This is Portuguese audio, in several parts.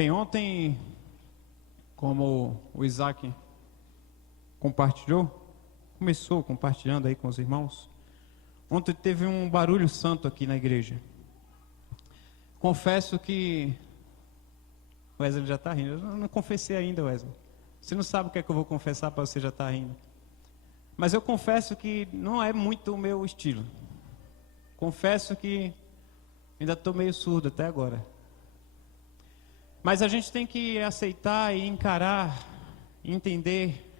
Bem, ontem, como o Isaac começou compartilhando aí com os irmãos, ontem teve um barulho santo aqui na igreja. Confesso que... Wesley já está rindo. Eu não confessei ainda, Wesley. Você não sabe o que é que eu vou confessar para você já estar rindo. Mas eu confesso que não é muito o meu estilo. Confesso que ainda estou meio surdo até agora. Mas a gente tem que aceitar e encarar, entender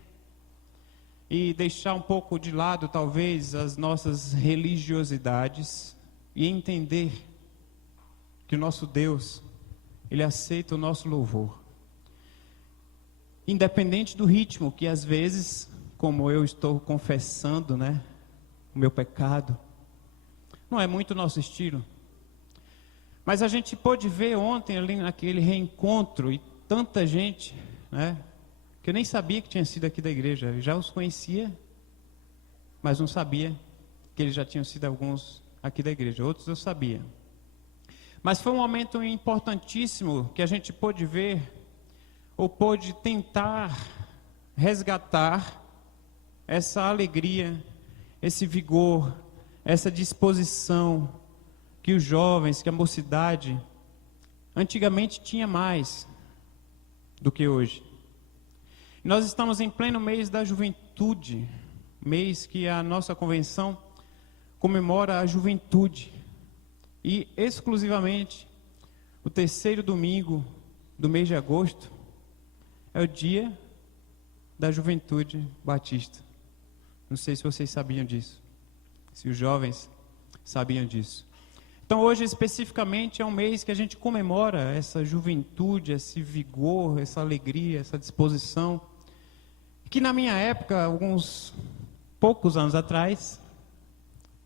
e deixar um pouco de lado, talvez, as nossas religiosidades e entender que o nosso Deus, Ele aceita o nosso louvor. Independente do ritmo, que às vezes, como eu estou confessando, o meu pecado, não é muito o nosso estilo. Mas a gente pôde ver ontem ali naquele reencontro e tanta gente, que eu nem sabia que tinha sido aqui da igreja. Eu já os conhecia, mas não sabia que eles já tinham sido alguns aqui da igreja. Outros eu sabia. Mas foi um momento importantíssimo que a gente pôde ver, ou pôde tentar resgatar essa alegria, esse vigor, essa disposição que os jovens, que a mocidade, antigamente tinha mais do que hoje. Nós estamos em pleno mês da juventude, mês que a nossa convenção comemora a juventude. E exclusivamente, o terceiro domingo do mês de agosto é o dia da juventude batista. Não sei se vocês sabiam disso, se os jovens sabiam disso. Então hoje especificamente é um mês que a gente comemora essa juventude, esse vigor, essa alegria, essa disposição, que na minha época, alguns poucos anos atrás,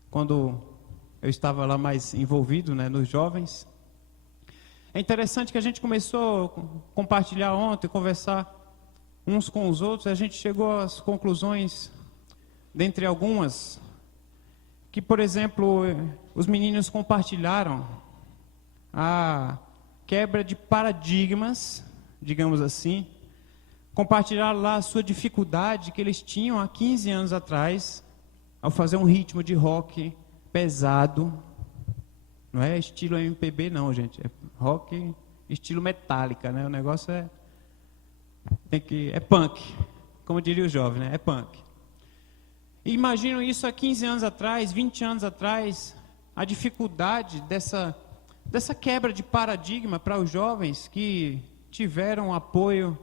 quando eu estava lá mais envolvido nos jovens, é interessante que a gente começou a compartilhar ontem, conversar uns com os outros, a gente chegou às conclusões, dentre algumas, que, por exemplo, os meninos compartilharam a quebra de paradigmas, digamos assim, compartilharam lá a sua dificuldade que eles tinham há 15 anos atrás, ao fazer um ritmo de rock pesado. Não é estilo MPB não, gente, é rock estilo Metallica, o negócio é punk, como diria o jovem, é punk. E imagino isso há 15 anos atrás, 20 anos atrás, a dificuldade dessa quebra de paradigma para os jovens que tiveram apoio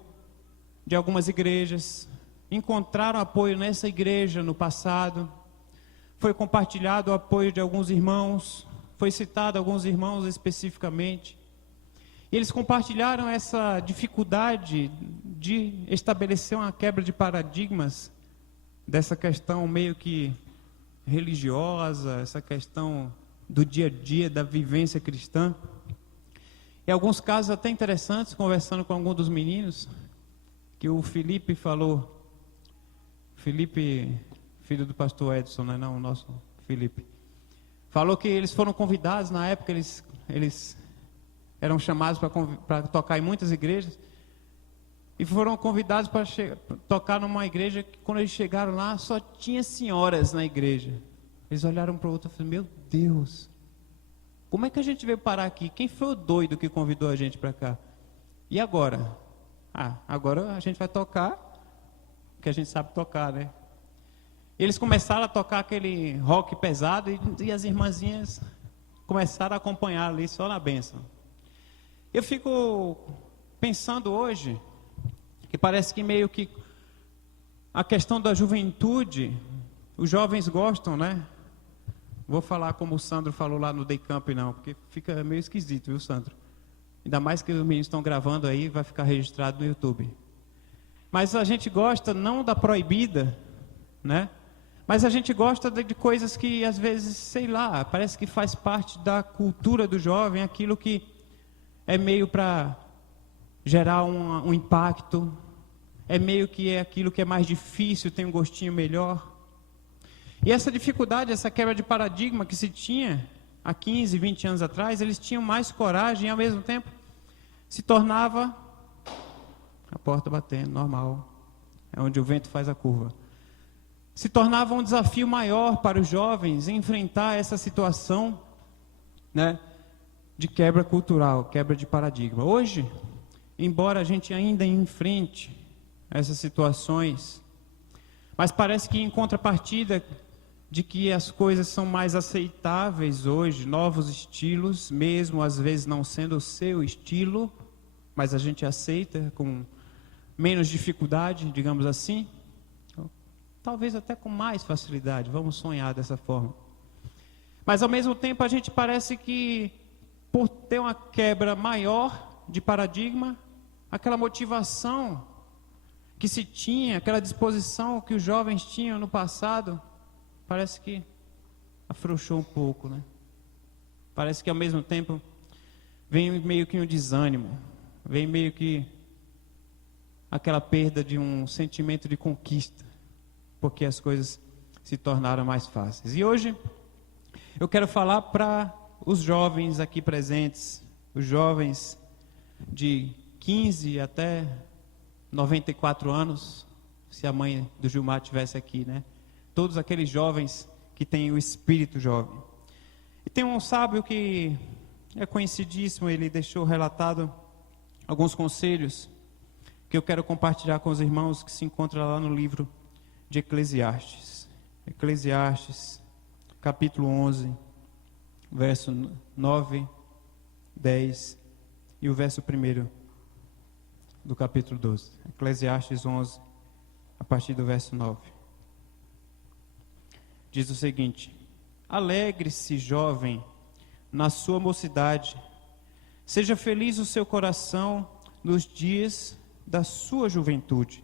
de algumas igrejas, encontraram apoio nessa igreja no passado, foi compartilhado o apoio de alguns irmãos, foi citado alguns irmãos especificamente, e eles compartilharam essa dificuldade de estabelecer uma quebra de paradigmas, dessa questão meio que religiosa, essa questão do dia a dia, da vivência cristã. Em alguns casos até interessantes, conversando com algum dos meninos, que o Felipe falou, Felipe, filho do pastor Edson, não o nosso Felipe, falou que eles foram convidados, na época eles eram chamados para tocar em muitas igrejas, e foram convidados para tocar numa igreja que, quando eles chegaram lá, só tinha senhoras na igreja. Eles olharam para o outro e falaram: meu Deus, como é que a gente veio parar aqui? Quem foi o doido que convidou a gente para cá? E agora? Agora a gente vai tocar o que a gente sabe tocar, Eles começaram a tocar aquele rock pesado e as irmãzinhas começaram a acompanhar ali só na bênção. Eu fico pensando hoje que parece que meio que a questão da juventude, os jovens gostam, Vou falar como o Sandro falou lá no Day Camp, não, porque fica meio esquisito, viu, Sandro? Ainda mais que os meninos estão gravando aí, vai ficar registrado no YouTube. Mas a gente gosta não da proibida, Mas a gente gosta de coisas que às vezes, sei lá, parece que faz parte da cultura do jovem, aquilo que é meio para gerar um impacto, é meio que é aquilo que é mais difícil, tem um gostinho melhor. E essa dificuldade, essa quebra de paradigma que se tinha há 15, 20 anos atrás, eles tinham mais coragem e ao mesmo tempo se tornava a porta batendo, normal, é onde o vento faz a curva. Se tornava um desafio maior para os jovens enfrentar essa situação, né, de quebra cultural, quebra de paradigma. Hoje, embora a gente ainda enfrente essas situações, mas parece que em contrapartida de que as coisas são mais aceitáveis hoje, novos estilos, mesmo às vezes não sendo o seu estilo, mas a gente aceita com menos dificuldade, digamos assim, talvez até com mais facilidade, vamos sonhar dessa forma. Mas ao mesmo tempo a gente parece que, por ter uma quebra maior de paradigma, aquela motivação que se tinha, aquela disposição que os jovens tinham no passado, parece que afrouxou um pouco, né? Parece que ao mesmo tempo vem meio que um desânimo, vem meio que aquela perda de um sentimento de conquista, porque as coisas se tornaram mais fáceis. E hoje eu quero falar para os jovens aqui presentes, os jovens de 15 até 94 anos, se a mãe do Gilmar estivesse aqui, né? Todos aqueles jovens que têm o espírito jovem. E tem um sábio que é conhecidíssimo, ele deixou relatado alguns conselhos que eu quero compartilhar com os irmãos, que se encontra lá no livro de Eclesiastes. Eclesiastes, capítulo 11, verso 9, 10 e o verso 1 do capítulo 12. Eclesiastes 11, a partir do verso 9. Diz o seguinte: alegre-se, jovem, na sua mocidade, seja feliz o seu coração nos dias da sua juventude.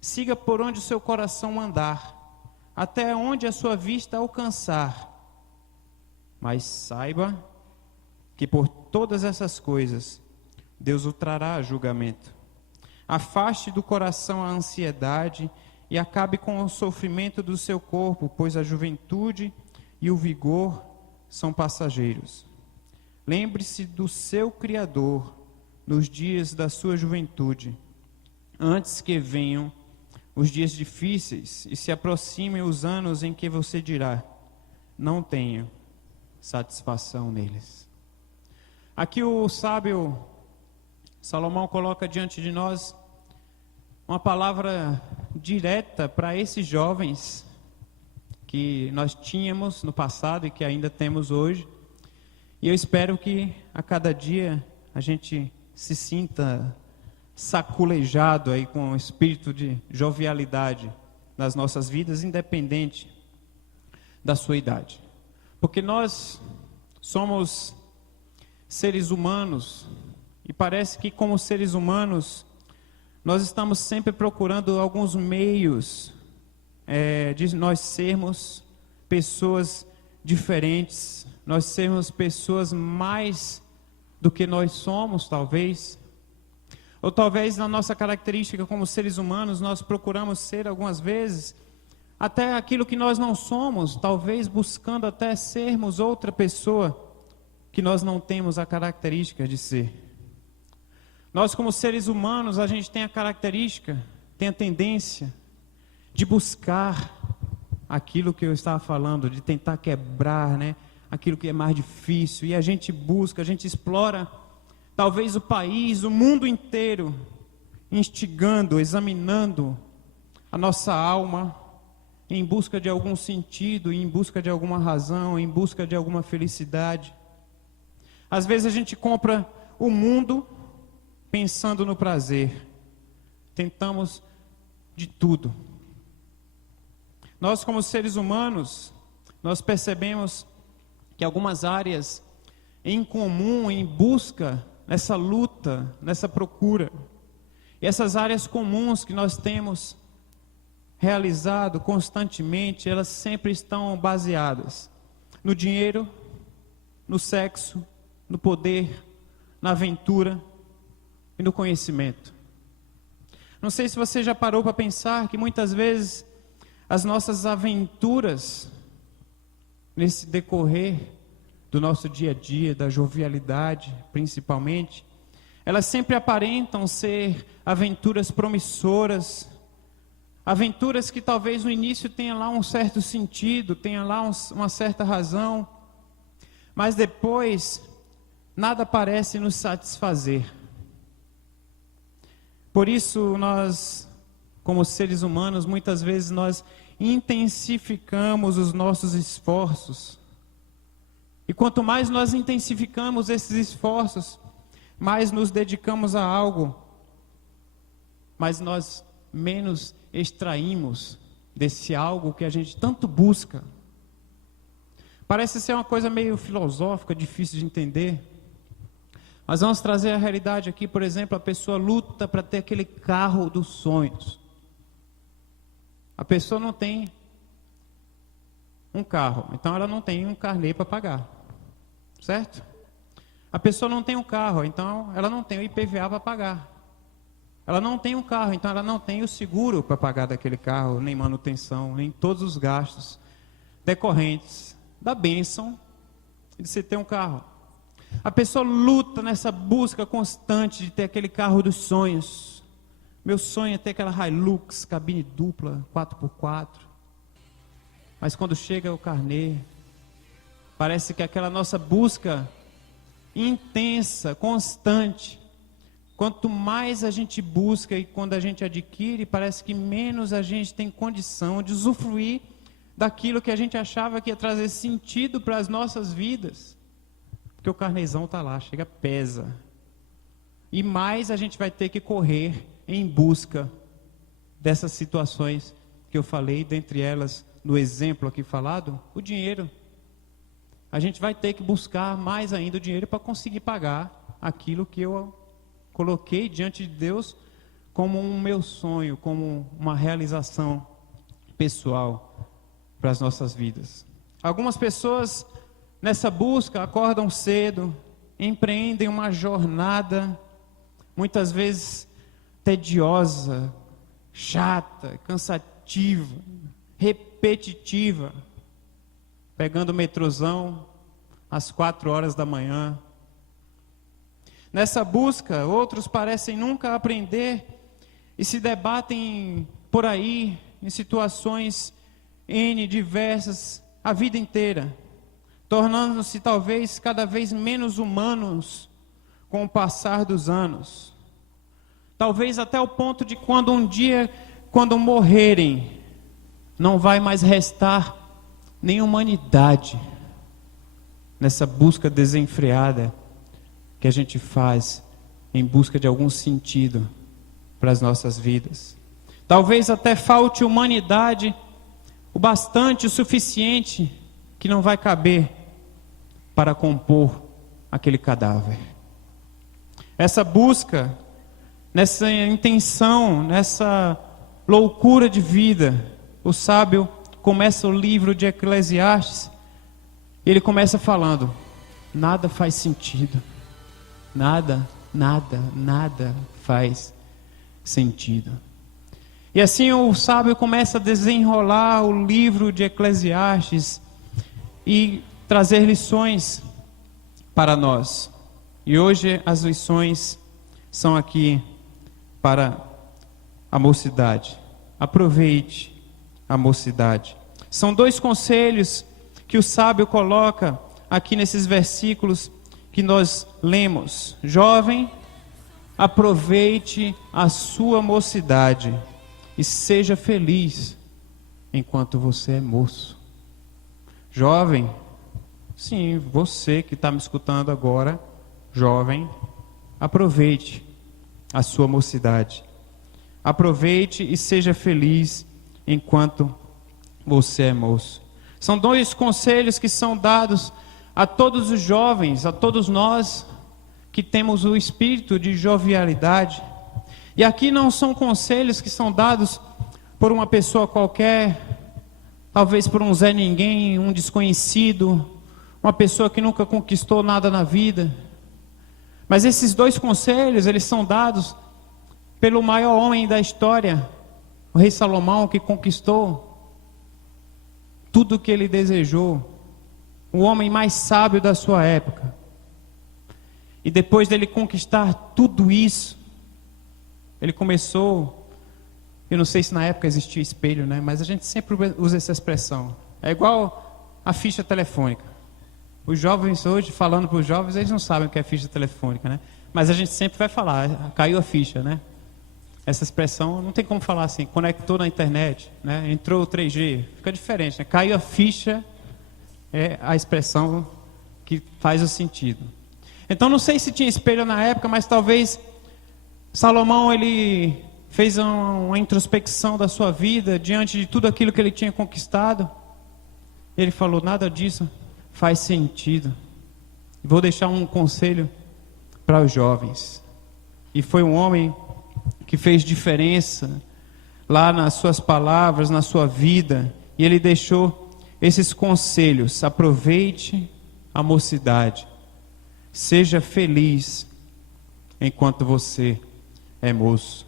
Siga por onde o seu coração andar, até onde a sua vista alcançar. Mas saiba que por todas essas coisas Deus o trará a julgamento. Afaste do coração a ansiedade e acabe com o sofrimento do seu corpo, pois a juventude e o vigor são passageiros. Lembre-se do seu Criador nos dias da sua juventude, antes que venham os dias difíceis e se aproximem os anos em que você dirá: não tenho satisfação neles. Aqui o sábio Salomão coloca diante de nós uma palavra direta para esses jovens que nós tínhamos no passado e que ainda temos hoje. E eu espero que a cada dia a gente se sinta saculejado aí com o espírito de jovialidade nas nossas vidas, independente da sua idade. Porque nós somos seres humanos e parece que, como seres humanos, nós estamos sempre procurando alguns meios de nós sermos pessoas diferentes, nós sermos pessoas mais do que nós somos, talvez. Ou talvez na nossa característica como seres humanos, nós procuramos ser algumas vezes até aquilo que nós não somos, talvez buscando até sermos outra pessoa que nós não temos a característica de ser. Nós, como seres humanos, a gente tem a característica, tem a tendência de buscar aquilo que eu estava falando, de tentar quebrar, né, aquilo que é mais difícil. E a gente busca, a gente explora, talvez o país, o mundo inteiro, instigando, examinando a nossa alma, em busca de algum sentido, em busca de alguma razão, em busca de alguma felicidade. Às vezes a gente compra o mundo pensando no prazer. Tentamos de tudo. Nós, como seres humanos, nós percebemos que algumas áreas em comum, em busca, nessa luta, nessa procura, e essas áreas comuns que nós temos realizado constantemente, elas sempre estão baseadas no dinheiro, no sexo, no poder, na aventura e no conhecimento. Não sei se você já parou para pensar que muitas vezes as nossas aventuras nesse decorrer do nosso dia a dia, da jovialidade principalmente, Elas sempre aparentam ser aventuras promissoras, aventuras que talvez no início tenha lá um certo sentido, tenha lá uma certa razão, mas depois nada parece nos satisfazer. Por isso nós, como seres humanos, muitas vezes nós intensificamos os nossos esforços. E quanto mais nós intensificamos esses esforços, mais nos dedicamos a algo, mas nós menos extraímos desse algo que a gente tanto busca. Parece ser uma coisa meio filosófica, difícil de entender. Mas vamos trazer a realidade aqui. Por exemplo, a pessoa luta para ter aquele carro dos sonhos. A pessoa não tem um carro, então ela não tem um carnê para pagar, certo? A pessoa não tem um carro, então ela não tem o IPVA para pagar. Ela não tem um carro, então ela não tem o seguro para pagar daquele carro, nem manutenção, nem todos os gastos decorrentes da bênção de você ter um carro. A pessoa luta nessa busca constante de ter aquele carro dos sonhos. Meu sonho é ter aquela Hilux, cabine dupla, 4x4. Mas quando chega o carnê, parece que aquela nossa busca intensa, constante, quanto mais a gente busca e quando a gente adquire, parece que menos a gente tem condição de usufruir daquilo que a gente achava que ia trazer sentido para as nossas vidas. Porque o carnezão está lá, chega, pesa. E mais a gente vai ter que correr em busca dessas situações que eu falei, dentre elas, no exemplo aqui falado, o dinheiro. A gente vai ter que buscar mais ainda o dinheiro para conseguir pagar aquilo que eu coloquei diante de Deus como um meu sonho, como uma realização pessoal para as nossas vidas. Algumas pessoas nessa busca acordam cedo, empreendem uma jornada muitas vezes tediosa, chata, cansativa, repetitiva, pegando o metrozão às 4 horas da manhã. Nessa busca, outros parecem nunca aprender e se debatem por aí em situações N diversas a vida inteira, tornando-se talvez cada vez menos humanos com o passar dos anos. Talvez até o ponto de quando um dia, quando morrerem, não vai mais restar nem humanidade nessa busca desenfreada que a gente faz em busca de algum sentido para as nossas vidas. Talvez até falte humanidade o bastante, o suficiente, que não vai caber para compor aquele cadáver. Essa busca, nessa intenção, nessa loucura de vida, o sábio começa o livro de Eclesiastes, ele começa falando: nada faz sentido. Nada faz sentido. E assim o sábio começa a desenrolar o livro de Eclesiastes e trazer lições para nós. E hoje as lições são aqui para a mocidade. Aproveite a mocidade. São 2 conselhos que o sábio coloca aqui nesses versículos que nós lemos. Jovem, aproveite a sua mocidade e seja feliz enquanto você é moço. Jovem, sim, você que está me escutando agora, jovem, aproveite a sua mocidade. Aproveite e seja feliz enquanto você é moço. São 2 conselhos que são dados a todos os jovens, a todos nós que temos o espírito de jovialidade. E aqui não são conselhos que são dados por uma pessoa qualquer, talvez por um Zé Ninguém, um desconhecido, uma pessoa que nunca conquistou nada na vida. Mas esses 2 conselhos, eles são dados pelo maior homem da história, o rei Salomão, que conquistou tudo o que ele desejou, o homem mais sábio da sua época. E depois dele conquistar tudo isso, ele começou, eu não sei se na época existia espelho, né? Mas a gente sempre usa essa expressão. É igual a ficha telefônica. Os jovens hoje, falando para os jovens, eles não sabem o que é ficha telefônica, né? Mas a gente sempre vai falar, caiu a ficha, né? Essa expressão, não tem como falar assim, conectou na internet, né? Entrou o 3G, fica diferente, né? Caiu a ficha é a expressão que faz o sentido. Então, não sei se tinha espelho na época, mas talvez Salomão, ele fez uma introspecção da sua vida diante de tudo aquilo que ele tinha conquistado. Ele falou, nada disso faz sentido. Vou deixar um conselho para os jovens. E foi um homem que fez diferença lá nas suas palavras, na sua vida. E ele deixou esses conselhos. Aproveite a mocidade. Seja feliz enquanto você é moço.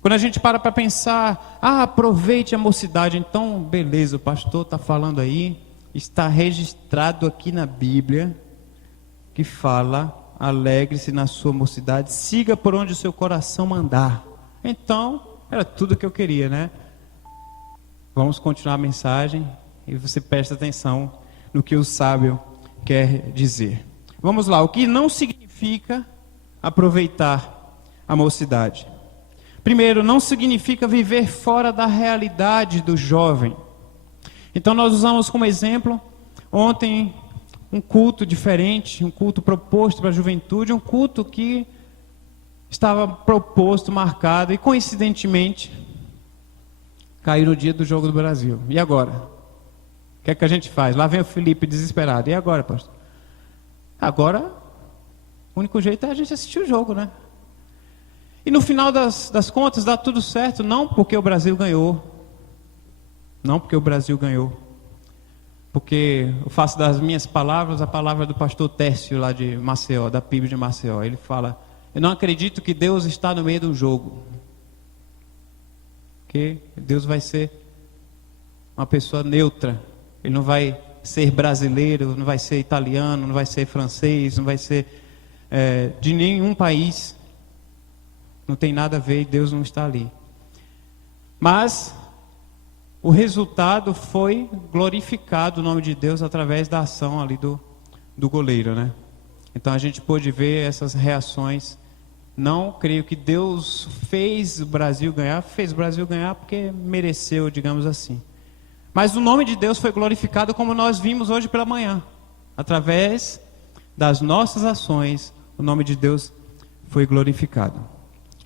Quando a gente para pensar, aproveite a mocidade, então beleza, o pastor está falando aí, está registrado aqui na Bíblia, que fala, alegre-se na sua mocidade, siga por onde o seu coração mandar. Então, era tudo que eu queria, né? Vamos continuar a mensagem e você presta atenção no que o sábio quer dizer. Vamos lá, o que não significa aproveitar a mocidade? Primeiro, não significa viver fora da realidade do jovem. Então nós usamos como exemplo, ontem, um culto diferente, um culto proposto para a juventude, um culto que estava proposto, marcado, e coincidentemente, caiu no dia do Jogo do Brasil. E agora? O que é que a gente faz? Lá vem o Felipe desesperado. E agora, pastor? Agora, o único jeito é a gente assistir o jogo, né? E no final das contas, dá tudo certo, não porque o Brasil ganhou. Não porque o Brasil ganhou. Porque eu faço das minhas palavras a palavra do pastor Tércio lá de Maceió, da PIB de Maceió. Ele fala, eu não acredito que Deus está no meio do jogo. Porque Deus vai ser uma pessoa neutra. Ele não vai ser brasileiro, não vai ser italiano, não vai ser francês, não vai ser de nenhum país. Não tem nada a ver, Deus não está ali. Mas o resultado foi glorificado o nome de Deus através da ação ali do goleiro, né? Então a gente pôde ver essas reações. Não creio que Deus fez o Brasil ganhar porque mereceu, digamos assim. Mas o nome de Deus foi glorificado como nós vimos hoje pela manhã. Através das nossas ações, o nome de Deus foi glorificado.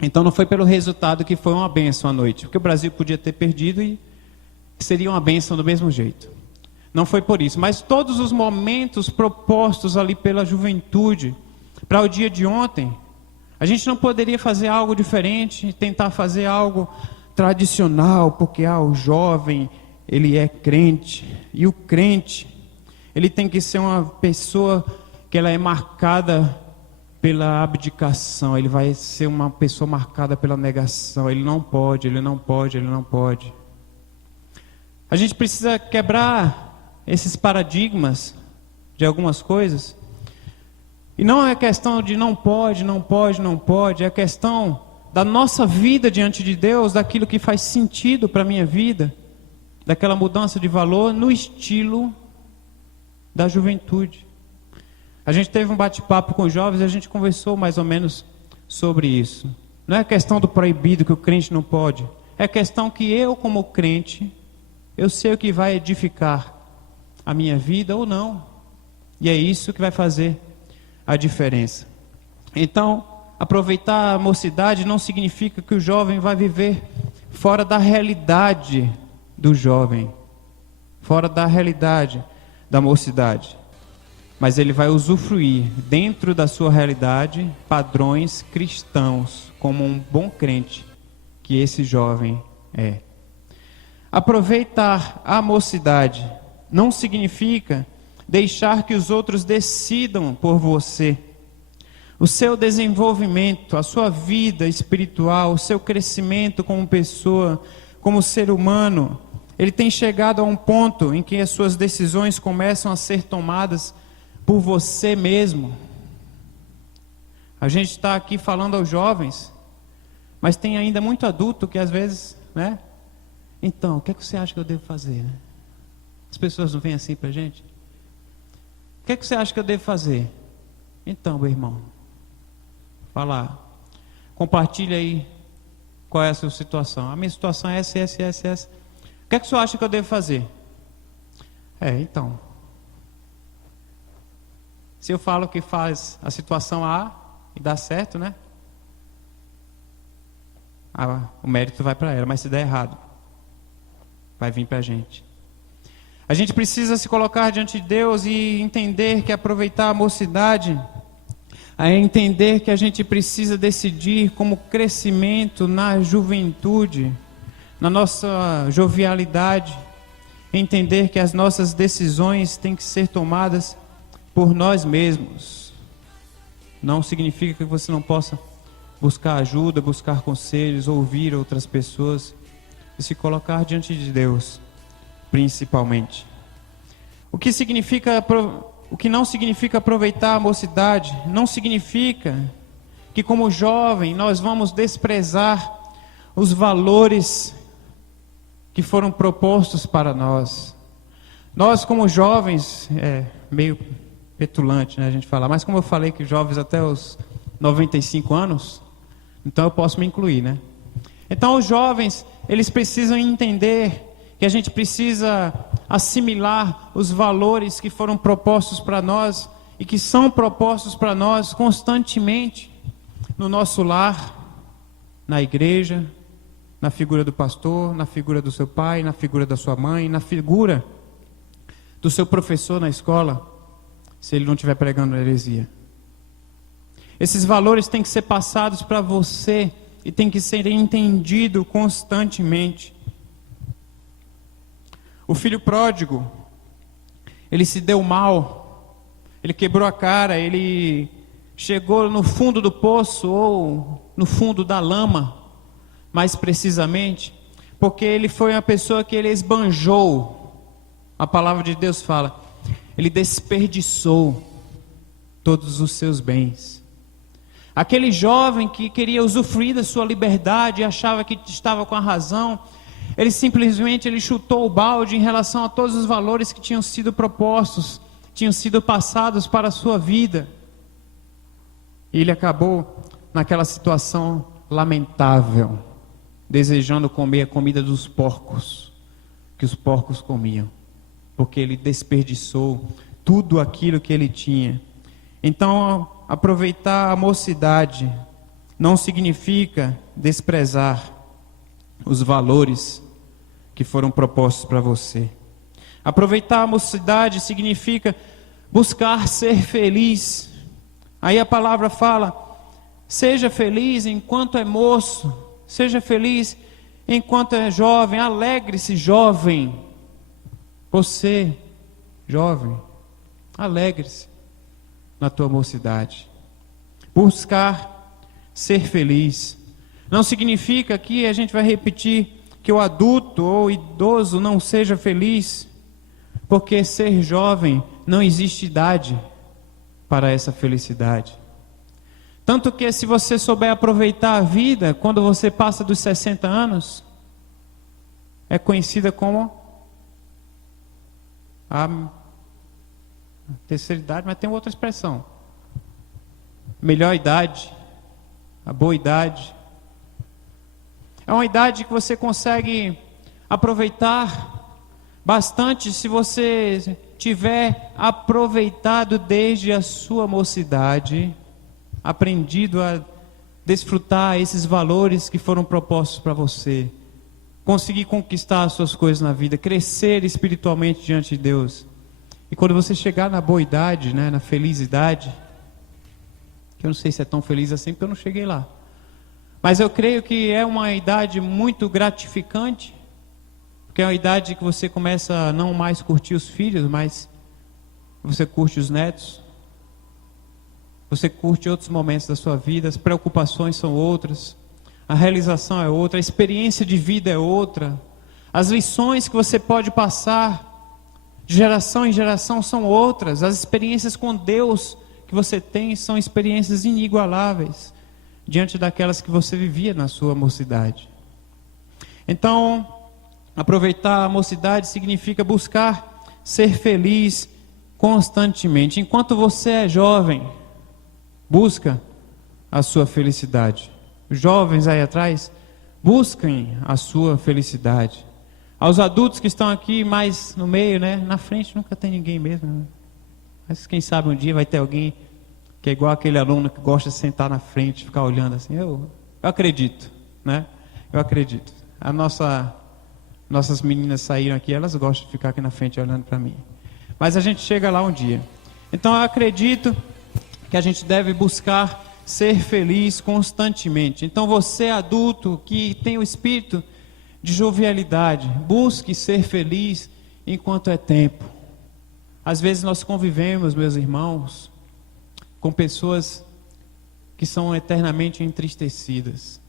Então não foi pelo resultado que foi uma bênção à noite. Porque o Brasil podia ter perdido e seria uma bênção do mesmo jeito. Não foi por isso. Mas todos os momentos propostos ali pela juventude, para o dia de ontem, a gente não poderia fazer algo diferente, tentar fazer algo tradicional, porque o jovem, ele é crente, e o crente, ele tem que ser uma pessoa que ela é marcada pela abdicação, ele vai ser uma pessoa marcada pela negação, ele não pode. A gente precisa quebrar esses paradigmas de algumas coisas, e não é questão de não pode, é questão da nossa vida diante de Deus, daquilo que faz sentido para a minha vida, daquela mudança de valor no estilo da juventude. A gente teve um bate-papo com os jovens e a gente conversou mais ou menos sobre isso. Não é questão do proibido que o crente não pode. É questão que eu, como crente, eu sei o que vai edificar a minha vida ou não. E é isso que vai fazer a diferença. Então, aproveitar a mocidade não significa que o jovem vai viver fora da realidade do jovem, fora da realidade da mocidade, mas ele vai usufruir dentro da sua realidade padrões cristãos, como um bom crente que esse jovem é. Aproveitar a mocidade não significa deixar que os outros decidam por você. O seu desenvolvimento, a sua vida espiritual, o seu crescimento como pessoa, como ser humano, ele tem chegado a um ponto em que as suas decisões começam a ser tomadas por você mesmo. A gente está aqui falando aos jovens, mas tem ainda muito adulto que às vezes, né? Então, o que é que você acha que eu devo fazer? Né? As pessoas não vêm assim para a gente? O que é que você acha que eu devo fazer? Então, meu irmão, fala, compartilha aí qual é a sua situação. A minha situação é essa. O que é que você acha que eu devo fazer? Então, se eu falo que faz a situação A e dá certo, né? O mérito vai para ela, mas se der errado, vai vir para a gente. A gente precisa se colocar diante de Deus e entender que aproveitar a mocidade é entender que a gente precisa decidir como crescimento na juventude, na nossa jovialidade, entender que as nossas decisões têm que ser tomadas por nós mesmos. Não significa que você não possa buscar ajuda, buscar conselhos, ouvir outras pessoas e se colocar diante de Deus, principalmente. O que não significa aproveitar a mocidade, não significa que como jovem nós vamos desprezar os valores que foram propostos para nós. Nós como jovens, meio petulante, né, a gente falar, mas como eu falei que jovens até os 95 anos, então eu posso me incluir, né? Então os jovens, eles precisam entender que a gente precisa assimilar os valores que foram propostos para nós e que são propostos para nós constantemente no nosso lar, na igreja, na figura do pastor, na figura do seu pai, na figura da sua mãe, na figura do seu professor na escola, se ele não estiver pregando heresia. Esses valores têm que ser passados para você e têm que ser entendidos constantemente. O filho pródigo, ele se deu mal, ele quebrou a cara, ele chegou no fundo do poço ou no fundo da lama, mais precisamente, porque ele foi uma pessoa que ele esbanjou. A palavra de Deus fala, ele desperdiçou todos os seus bens. Aquele jovem que queria usufruir da sua liberdade e achava que estava com a razão, ele simplesmente chutou o balde em relação a todos os valores que tinham sido propostos, tinham sido passados para a sua vida. E ele acabou naquela situação lamentável, desejando comer a comida dos porcos, que os porcos comiam, porque ele desperdiçou tudo aquilo que ele tinha. Então, aproveitar a mocidade não significa desprezar os valores que foram propostos para você. Aproveitar a mocidade significa buscar ser feliz. Aí a palavra fala, seja feliz enquanto é moço, seja feliz enquanto é jovem, alegre-se jovem. Você, jovem, alegre-se na tua mocidade. Buscar ser feliz não significa que a gente vai repetir que o adulto ou idoso não seja feliz, porque ser jovem não existe idade para essa felicidade. Tanto que se você souber aproveitar a vida, quando você passa dos 60 anos, é conhecida como a terceira idade, mas tem outra expressão. Melhor idade, a boa idade. É uma idade que você consegue aproveitar bastante se você tiver aproveitado desde a sua mocidade, aprendido a desfrutar esses valores que foram propostos para você, conseguir conquistar as suas coisas na vida, crescer espiritualmente diante de Deus. E quando você chegar na boa idade, né, na felicidade, que eu não sei se é tão feliz assim, porque eu não cheguei lá. Mas eu creio que é uma idade muito gratificante, porque é uma idade que você começa a não mais curtir os filhos, mas você curte os netos, você curte outros momentos da sua vida, as preocupações são outras, a realização é outra, a experiência de vida é outra, as lições que você pode passar de geração em geração são outras, as experiências com Deus que você tem são experiências inigualáveis diante daquelas que você vivia na sua mocidade. Então, aproveitar a mocidade significa buscar ser feliz constantemente. Enquanto você é jovem, busca a sua felicidade. Os jovens aí atrás, busquem a sua felicidade. Aos adultos que estão aqui mais no meio, né? Na frente nunca tem ninguém mesmo, né? Mas quem sabe um dia vai ter alguém que é igual aquele aluno que gosta de sentar na frente, ficar olhando assim. Eu acredito, né? Eu acredito. Nossas meninas saíram aqui, elas gostam de ficar aqui na frente olhando para mim. Mas a gente chega lá um dia. Então eu acredito que a gente deve buscar ser feliz constantemente. Então você adulto que tem o espírito de jovialidade, busque ser feliz enquanto é tempo. Às vezes nós convivemos, meus irmãos, com pessoas que são eternamente entristecidas.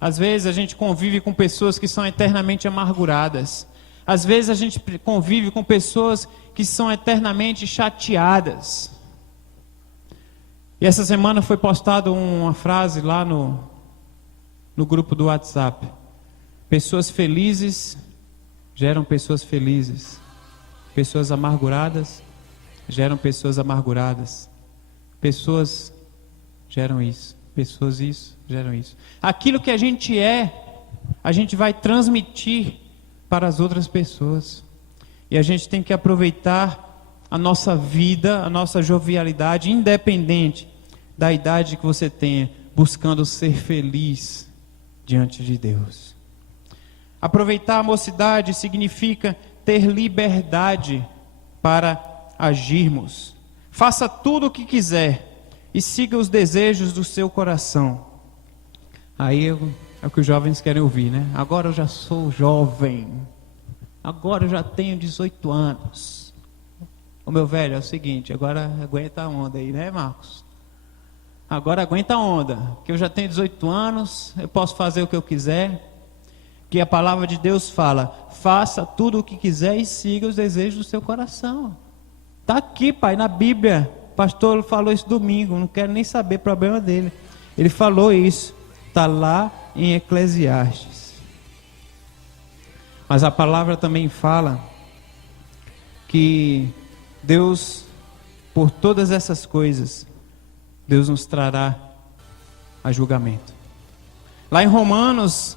Às vezes a gente convive com pessoas que são eternamente amarguradas. Às vezes a gente convive com pessoas que são eternamente chateadas. E essa semana foi postada uma frase lá no grupo do WhatsApp. Pessoas felizes geram pessoas felizes. Pessoas amarguradas geram pessoas amarguradas. Pessoas geram isso. Pessoas isso, geram isso. Aquilo que a gente vai transmitir para as outras pessoas. E a gente tem que aproveitar a nossa vida, a nossa jovialidade, independente da idade que você tenha, buscando ser feliz diante de Deus. Aproveitar a mocidade significa ter liberdade para agirmos. Faça tudo o que quiser e siga os desejos do seu coração. Aí é o que os jovens querem ouvir, né? Agora eu já sou jovem. Agora eu já tenho 18 anos. Ô meu velho, é o seguinte, agora aguenta a onda aí, né, Marcos? Agora aguenta a onda, que eu já tenho 18 anos, eu posso fazer o que eu quiser. Que a palavra de Deus fala, faça tudo o que quiser e siga os desejos do seu coração. Está aqui, pai, na Bíblia. O pastor falou isso domingo, não quero nem saber, problema dele. Ele falou isso, está lá em Eclesiastes. Mas a palavra também fala que Deus, por todas essas coisas, Deus nos trará a julgamento. Lá em Romanos,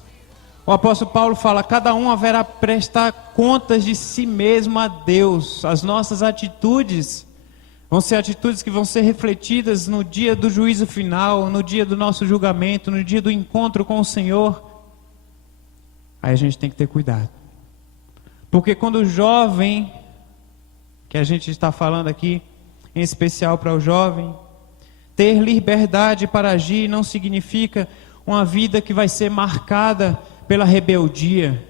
o apóstolo Paulo fala, cada um haverá prestar contas de si mesmo a Deus. As nossas atitudes vão ser atitudes que vão ser refletidas no dia do juízo final, no dia do nosso julgamento, no dia do encontro com o Senhor. Aí a gente tem que ter cuidado. Porque quando o jovem, que a gente está falando aqui, em especial para o jovem, ter liberdade para agir não significa uma vida que vai ser marcada pela rebeldia.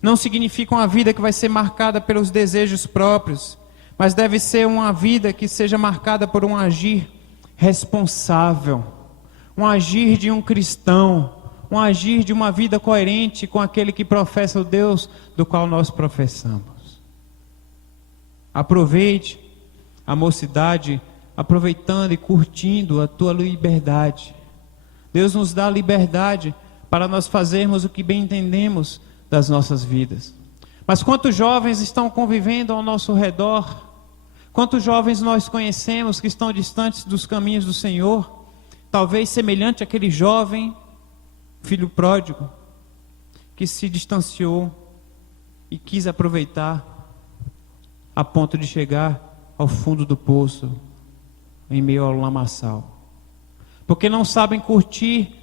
Não significa uma vida que vai ser marcada pelos desejos próprios, mas deve ser uma vida que seja marcada por um agir responsável, um agir de um cristão, um agir de uma vida coerente com aquele que professa o Deus do qual nós professamos. Aproveite a mocidade, aproveitando e curtindo a tua liberdade. Deus nos dá liberdade para nós fazermos o que bem entendemos das nossas vidas. Mas quantos jovens estão convivendo ao nosso redor? Quantos jovens nós conhecemos que estão distantes dos caminhos do Senhor? Talvez semelhante àquele jovem, filho pródigo, que se distanciou e quis aproveitar a ponto de chegar ao fundo do poço, em meio ao lamaçal. Porque não sabem curtir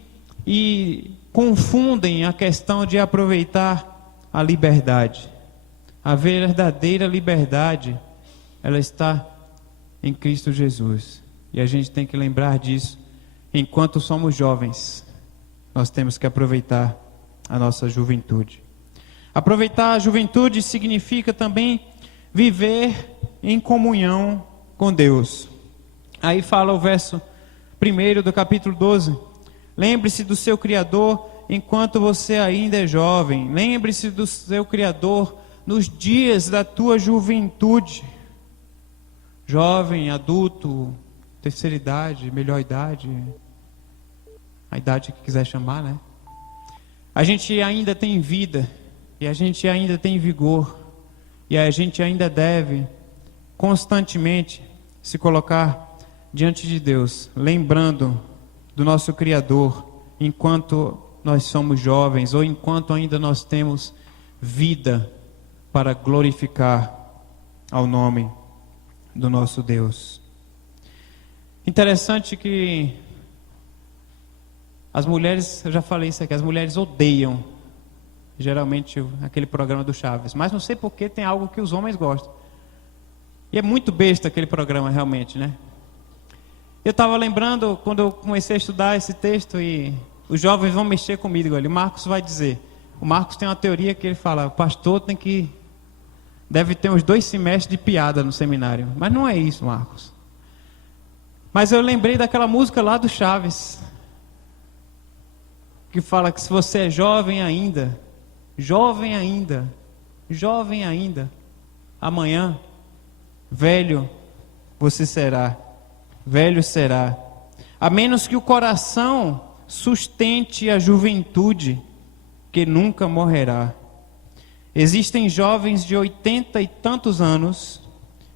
e confundem a questão de aproveitar a liberdade. A verdadeira liberdade, ela está em Cristo Jesus. E a gente tem que lembrar disso. Enquanto somos jovens, nós temos que aproveitar a nossa juventude. Aproveitar a juventude significa também viver em comunhão com Deus. Aí fala o verso 1 do capítulo 12. Lembre-se do seu Criador enquanto você ainda é jovem. Lembre-se do seu Criador nos dias da tua juventude. Jovem, adulto, terceira idade, melhor idade, a idade que quiser chamar, né? A gente ainda tem vida, e a gente ainda tem vigor, e a gente ainda deve constantemente se colocar diante de Deus, lembrando do nosso Criador, enquanto nós somos jovens, ou enquanto ainda nós temos vida para glorificar ao nome do nosso Deus. Interessante que as mulheres, eu já falei isso aqui, as mulheres odeiam geralmente aquele programa do Chaves, mas não sei porque tem algo que os homens gostam. E é muito besta aquele programa realmente, né? Eu estava lembrando quando eu comecei a estudar esse texto e os jovens vão mexer comigo ali. O Marcos vai dizer, o Marcos tem uma teoria que ele fala, o pastor deve ter uns 2 semestres de piada no seminário. Mas não é isso, Marcos. Mas eu lembrei daquela música lá do Chaves, que fala que se você é jovem ainda, jovem ainda, jovem ainda, amanhã, velho você será, velho será. A menos que o coração sustente a juventude, que nunca morrerá. Existem jovens de 80 e tantos anos,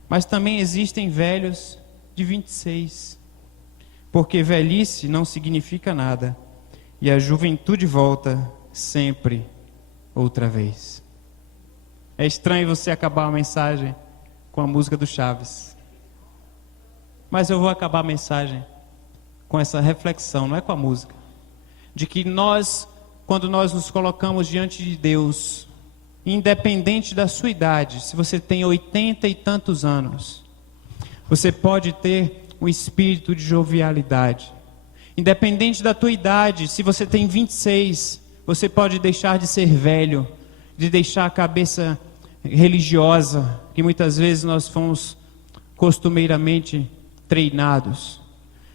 mas também existem velhos de 26. Porque velhice não significa nada, e a juventude volta sempre outra vez. É estranho você acabar a mensagem com a música do Chaves. Mas eu vou acabar a mensagem com essa reflexão, não é com a música, de que nós, quando nós nos colocamos diante de Deus, independente da sua idade, se você tem 80 e tantos anos, você pode ter um espírito de jovialidade. Independente da tua idade, se você tem 26, você pode deixar de ser velho, de deixar a cabeça religiosa, que muitas vezes nós fomos costumeiramente treinados.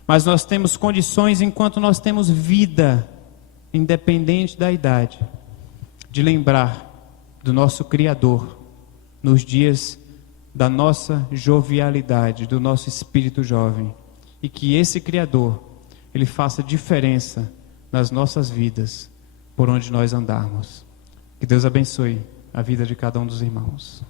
Mas nós temos condições, enquanto nós temos vida, independente da idade, de lembrar do nosso Criador nos dias da nossa jovialidade, do nosso espírito jovem, e que esse Criador, Ele faça diferença nas nossas vidas, por onde nós andarmos. Que Deus abençoe a vida de cada um dos irmãos.